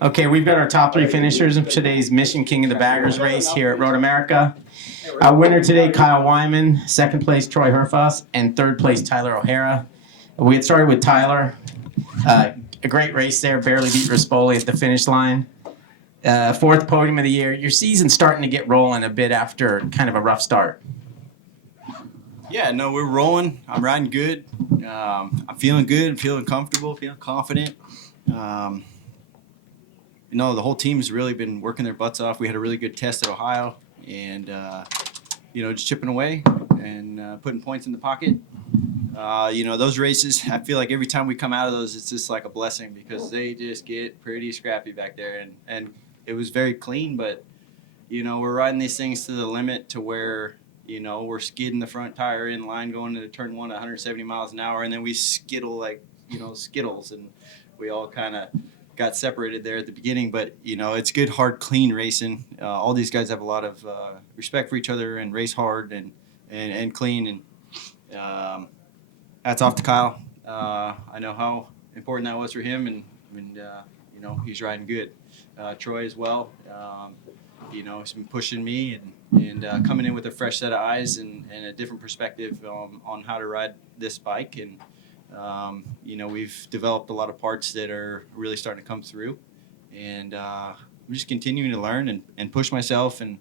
Okay, we've got our top three finishers of today's Mission King of the Baggers race here at MotoAmerica. Our winner today, Kyle Wyman. Second place, Troy Herfoss. And third place, Tyler O'Hara. We had started with Tyler. A great race there, barely beat Rispoli at the finish line. Fourth podium of the year. Your season's starting to get rolling a bit after kind of a rough start. Yeah, no, we're rolling. I'm riding good. I'm feeling good, feeling comfortable, feeling confident. The whole team's really been working their butts off. We had a really good test at Ohio, and just chipping away and putting points in the pocket. Those races, I feel like every time we come out of those, it's just like a blessing because they just get pretty scrappy back there. And it was very clean, but, we're riding these things to the limit to where, we're skidding the front tire in line going into turn one at 170 miles an hour, and then we skittle like, Skittles, and we all kind of got separated there at the beginning. But, it's good, hard, clean racing. All these guys have a lot of respect for each other and race hard and clean. And hats off to Kyle. I know how important that was for him, and he's riding good. Troy as well. He's been pushing me and coming in with a fresh set of eyes and a different perspective on how to ride this bike. And we've developed a lot of parts that are really starting to come through. And I'm just continuing to learn and push myself. And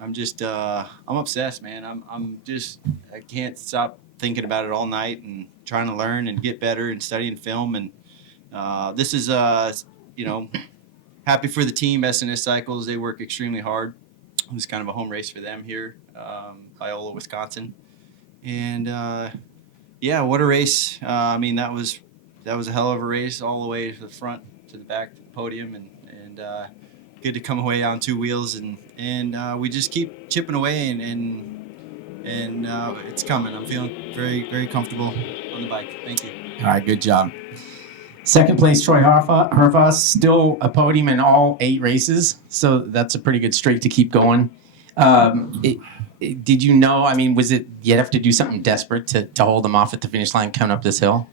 I'm just I'm obsessed, man. I can't stop thinking about it all night and trying to learn and get better and studying film. And this is happy for the team, SNS Cycles. They work extremely hard. It was kind of a home race for them here, Iola, Wisconsin. And what a race. That was a hell of a race all the way to the front, to the back, to the podium, and good to come away on two wheels. And we just keep chipping away and it's coming. I'm feeling very, very comfortable on the bike. Thank you. All right, good job. Second place, Troy Herfoss, still a podium in all 8 races, so that's a pretty good streak to keep going. Did you know, was it you'd have to do something desperate to hold them off at the finish line coming up this hill?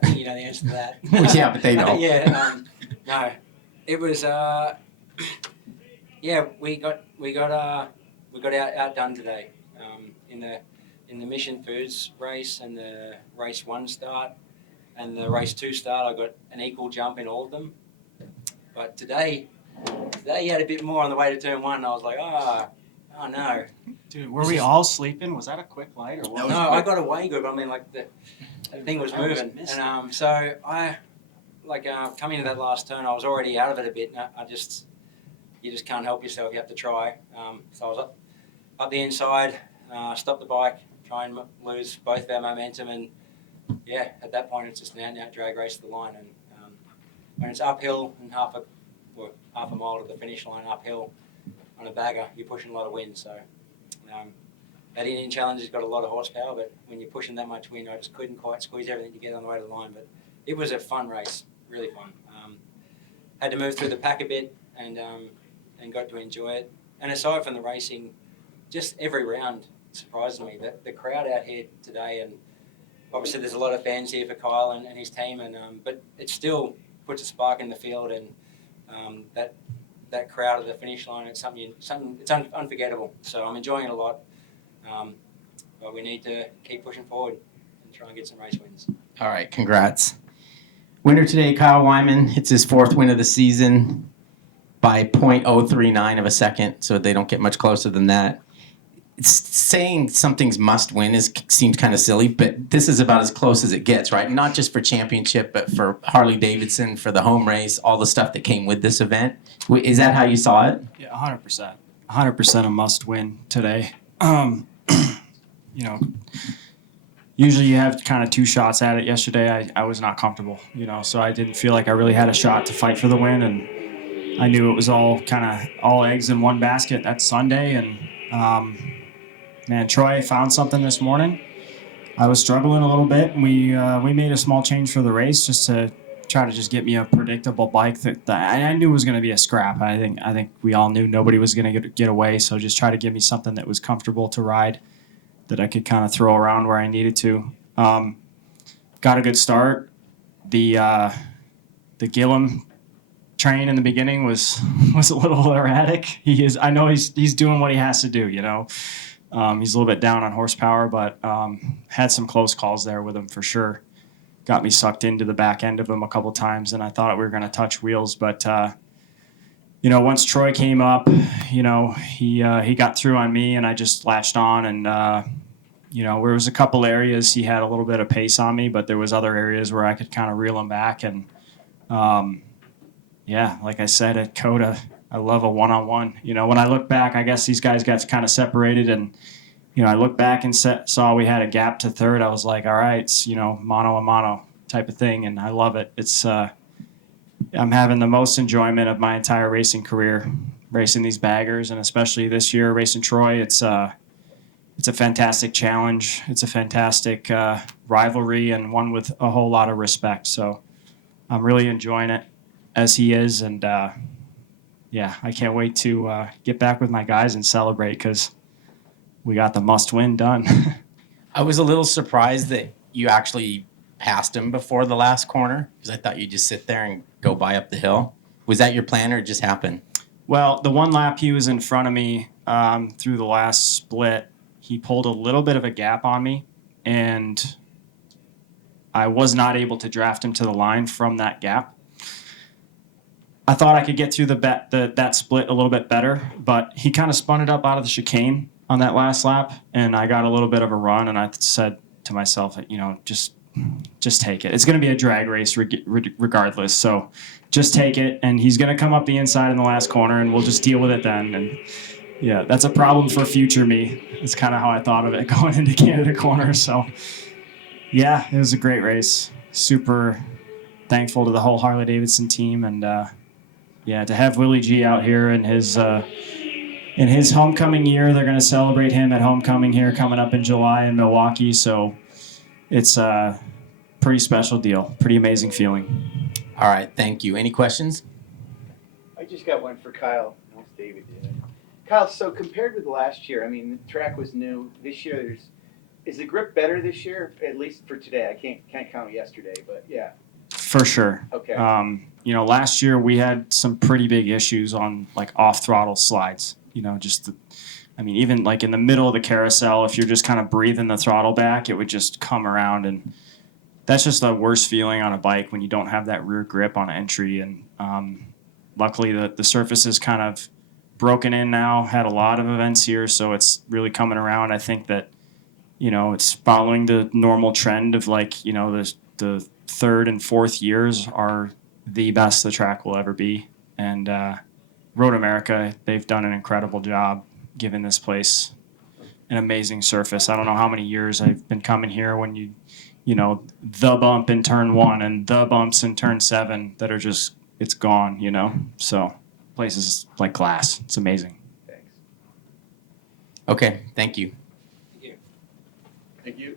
I think you know the answer to that. Well, yeah, but they don't. No. It was, we got outdone today in the Mission Foods race and the race 1 start. And the race 2 start, I got an equal jump in all of them. But today you had a bit more on the way to turn 1. And I was like, oh no. Dude, were we all sleeping? Was that a quick light or what? No, I got away good. The thing was moving. And so I, coming into that last turn, I was already out of it a bit. And you just can't help yourself. You have to try. So I was up the inside, stopped the bike, try and lose both of our momentum. And yeah, at that point, it's just an out-and-out drag race to the line. And when it's uphill and half a mile to the finish line uphill on a bagger, you're pushing a lot of wind. So that Indian Challenge has got a lot of horsepower, but when you're pushing that much wind, I just couldn't quite squeeze everything together on the way to the line. But it was a fun race, really fun. Had to move through the pack a bit and got to enjoy it. And aside from the racing, just every round surprised me. The crowd out here today, and obviously there's a lot of fans here for Kyle and his team, but it still puts a spark in the field, and that crowd at the finish line, it's unforgettable. So I'm enjoying it a lot, but we need to keep pushing forward and try and get some race wins. All right, congrats. Winner today, Kyle Wyman. It's his 4th win of the season by .039 of a second, so they don't get much closer than that. Saying something's must win seems kind of silly, but this is about as close as it gets, right? Not just for championship, but for Harley Davidson, for the home race, all the stuff that came with this event. Is that how you saw it? Yeah, 100%. 100% a must win today. Usually you have kind of 2 shots at it. Yesterday I was not comfortable, so I didn't feel like I really had a shot to fight for the win, and I knew it was all eggs in one basket that Sunday. And man, Troy found something this morning. I was struggling a little bit, and we made a small change for the race just to try to just get me a predictable bike that I knew was going to be a scrap. I think we all knew nobody was going to get away, so just try to give me something that was comfortable to ride, that I could kind of throw around where I needed to. Got a good start. The Gillum train in the beginning was a little erratic. I know he's doing what he has to do. He's a little bit down on horsepower, but had some close calls there with him for sure. Got me sucked into the back end of him a couple times, and I thought we were going to touch wheels. But once Troy came up, he got through on me, and I just latched on. And there was a couple areas he had a little bit of pace on me, but there was other areas where I could kind of reel him back. And like I said at Coda, I love a one-on-one. When I look back, I guess these guys got kind of separated, and I looked back and saw we had a gap to third. I was like, all right, it's, mano a mano type of thing, and I love it. It's I'm having the most enjoyment of my entire racing career, racing these baggers, and especially this year racing Troy. It's a fantastic challenge. It's a fantastic rivalry, and one with a whole lot of respect. So I'm really enjoying it as he is, and I can't wait to get back with my guys and celebrate because we got the must-win done. I was a little surprised that you actually passed him before the last corner because I thought you'd just sit there and go by up the hill. Was that your plan or it just happened? Well, the one lap he was in front of me through the last split, he pulled a little bit of a gap on me, and I was not able to draft him to the line from that gap. I thought I could get through that split a little bit better, but he kind of spun it up out of the chicane on that last lap, and I got a little bit of a run, and I said to myself, just take it. It's going to be a drag race regardless, so just take it, and he's going to come up the inside in the last corner, and we'll just deal with it then. And yeah, that's a problem for future me. It's kind of how I thought of it going into Canada corner. So yeah, it was a great race. Super thankful to the whole Harley-Davidson team, and to have Willie G out here in his homecoming year. They're going to celebrate him at homecoming here coming up in July in Milwaukee. So it's a pretty special deal. Pretty amazing feeling. All right, thank you. Any questions? I just got one for Kyle. Unless David did. Kyle, so compared with last year, I mean, the track was new. This year, is the grip better this year? At least for today. I can't count yesterday, but yeah. For sure. Okay. Last year we had some pretty big issues on like off throttle slides. Even like in the middle of the carousel, if you're just kind of breathing the throttle back, it would just come around, and that's just the worst feeling on a bike when you don't have that rear grip on entry. And luckily the surface is kind of broken in now. Had a lot of events here, so it's really coming around. I think that it's following the normal trend of the third and fourth years are the best the track will ever be. And MotoAmerica, they've done an incredible job giving this place an amazing surface. I don't know how many years I've been coming here when the bump in turn 1 and the bumps in turn 7 that are just, it's gone, So place is like glass. It's amazing. Thanks. Okay, thank you. Thank you. Thank you.